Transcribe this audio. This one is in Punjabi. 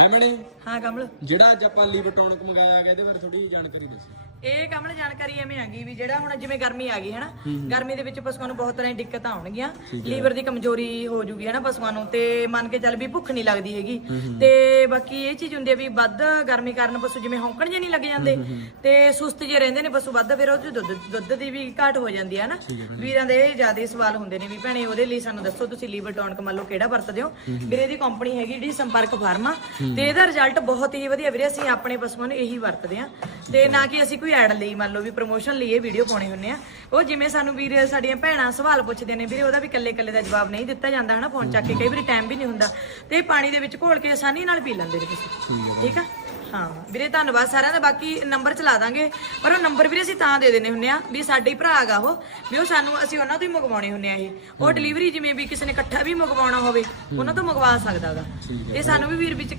ਹੈ ਮੈਨੇ ਹਾਂ ਕਮਲ। ਜਿਹੜਾ ਅੱਜ ਆਪਾਂ ਲੀਵਰ ਟੌਨਿਕ ਮੰਗਾਇਆ ਹੈਗਾ ਇਹਦੇ ਬਾਰੇ ਥੋੜੀ ਜਾਣਕਾਰੀ ਦੱਸੋ। ਇਹ ਕਮਲ ਜਾਣਕਾਰੀ ਐਵੇਂ ਆਗੀ ਵੀ ਜਿਹੜਾ ਹੁਣ ਜਿਵੇਂ ਗਰਮੀ ਆ ਗਈ ਹੈ ਨਾ ਗਰਮੀ ਦੇ ਵਿੱਚ ਪਸ਼ੂਆਂ ਨੂੰ ਬਹੁਤ ਤਰ੍ਹਾਂ ਦੀ ਦਿੱਕਤਾਂ ਆਉਣਗੀਆਂ। ਲੀਵਰ ਦੀ ਕਮਜ਼ੋਰੀ ਹੋ ਜੂਗੀ ਹੈ ਨਾ ਪਸ਼ੂਆਂ ਨੂੰ। ਤੇ ਮੰਨ ਕੇ ਚੱਲ ਵੀ ਭੁੱਖ ਨਹੀਂ ਲੱਗਦੀ ਹੈਗੀ। ਤੇ ਬਾਕੀ ਇਹ ਚੀਜ਼ ਹੁੰਦੀ ਹੈ ਵੀ ਵੱਧ ਗਰਮੀ ਕਾਰਨ ਪਸ਼ੂ ਜਿਵੇਂ ਹੌਂਕਣ ਜੇ ਨਹੀਂ ਲੱਗ ਜਾਂਦੇ ਤੇ ਸੁਸਤ ਜੇ ਰਹਿੰਦੇ ਨੇ ਪਸ਼ੂ ਵੱਧ ਫਿਰ ਉਹ 'ਚ ਦੁੱਧ ਦੁੱਧ ਦੀ ਵੀ ਘਾਟ ਹੋ ਜਾਂਦੀ ਹੈ ਨਾ ਵੀਰਾਂ ਦੇ ਇਹ ਜ਼ਿਆਦਾ ਸਵਾਲ ਹੁੰਦੇ ਨੇ ਵੀ ਭੈਣੇ ਉਹਦੇ ਲਈ ਸਾਨੂੰ ਦੱਸੋ ਤੁਸੀਂ ਲੀਵਰ ਟੌਨਿਕ ਮੰਨ ਲਓ ਕਿਹੜਾ ਵਰਤਦੇ ਹੋ? ਵੀਰੇ ਦੀ ਕੰਪਨੀ ਹੈਗੀ ਜਿਹੜੀ ਸੰਪਰਕ ਫਾਰਮਾ ਤੇ ਇਹਦਾ ਰਿਜ਼ਲਟ ਬਹੁਤ ਹੀ ਵਧੀਆ ਵੀਰੇ ਅਸੀਂ ਆਪਣੇ ਪਸ਼ੂਆਂ ਨੂੰ ਇਹੀ ਵਰਤਦੇ ਆ। ਤੇ ਨਾ ਕਿ ਅਸੀਂ ਕੋਈ ਐਡ ਲਈ ਮੰਨ ਲਓ ਵੀ ਪ੍ਰੋਮੋਸ਼ਨ ਲਈ ਇਹ ਵੀਡੀਓ ਪਾਉਣੇ ਹੁੰਨੇ ਆ। ਉਹ ਜਿਵੇਂ ਸਾਨੂੰ ਵੀਰ ਸਾਡੀਆਂ ਭੈਣਾਂ ਸਵਾਲ ਪੁੱਛਦੇ ਨੇ ਵੀਰੇ ਉਹਦਾ ਵੀ ਇਕੱਲੇ ਇਕੱਲੇ ਦਾ ਜਵਾਬ ਨਹੀਂ ਦਿੱਤਾ ਜਾਂਦਾ ਹਨਾ ਫੋਨ ਚੱਕ ਕੇ ਕਈ ਵਾਰੀ ਟਾਈਮ ਵੀ ਨਹੀਂ ਹੁੰਦਾ। ਤੇ ਇਹ ਪਾਣੀ ਦੇ ਵਿੱਚ ਘੋਲ ਕੇ ਆਸਾਨੀ ਨਾਲ ਪੀ ਲੈਂਦੇ ਨੇ ਤੁਸੀਂ। ਠੀਕ ਆ? ਹਾਂ ਵੀਰੇ ਧੰਨਵਾਦ ਸਾਰਿਆਂ ਦਾ ਬਾਕੀ ਨੰਬਰ ਚਲਾ ਦਾਂਗੇ। ਪਰ ਉਹ ਨੰਬਰ ਵੀਰੇ ਅਸੀਂ ਤਾਂ ਦੇ ਦਿੰਦੇ ਹੁੰਨੇ ਆ ਵੀ ਸਾਡੇ ਹੀ ਭਰਾ ਹੈਗਾ ਉਹ ਵੀ ਉਹ ਸਾਨੂੰ ਅਸੀਂ ਉਹਨਾਂ ਤੋਂ ਹੀ ਮੰਗਵਾਉਣੇ ਹੁੰਨੇ ਆ ਇਹ। ਉਹ ਡਿਲੀਵਰੀ ਜਿਵੇਂ ਵੀ ਕਿਸੇ ਨੇ ਇਕੱਠਾ ਵੀ ਮੰਗਵਾਉਣਾ ਹੋਵੇ ਉਹਨਾਂ ਤੋਂ ਮੰਗਵਾ ਸਕਦਾ ਹੈਗਾ ਇਹ ਸਾਨੂੰ ਵੀ ਵੀਰ ਵਿੱਚ